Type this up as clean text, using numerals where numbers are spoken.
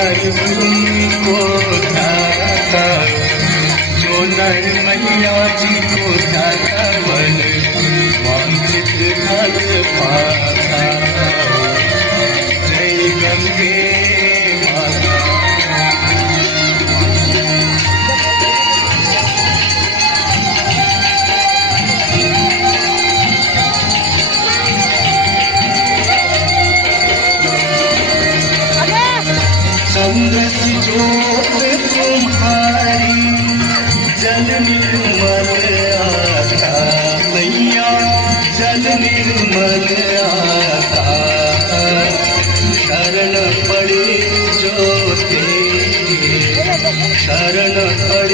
नरभूमि को ध्याता, जो नर मैया जी को ध्याता मन वांछित फल पाता। जय गंगे माता। चंद्र सी ज्योत तुम्हारी जल निर्मल आता, मैया जल निर्मल आता। शरण पड़े जो तेरे, शरण पड़े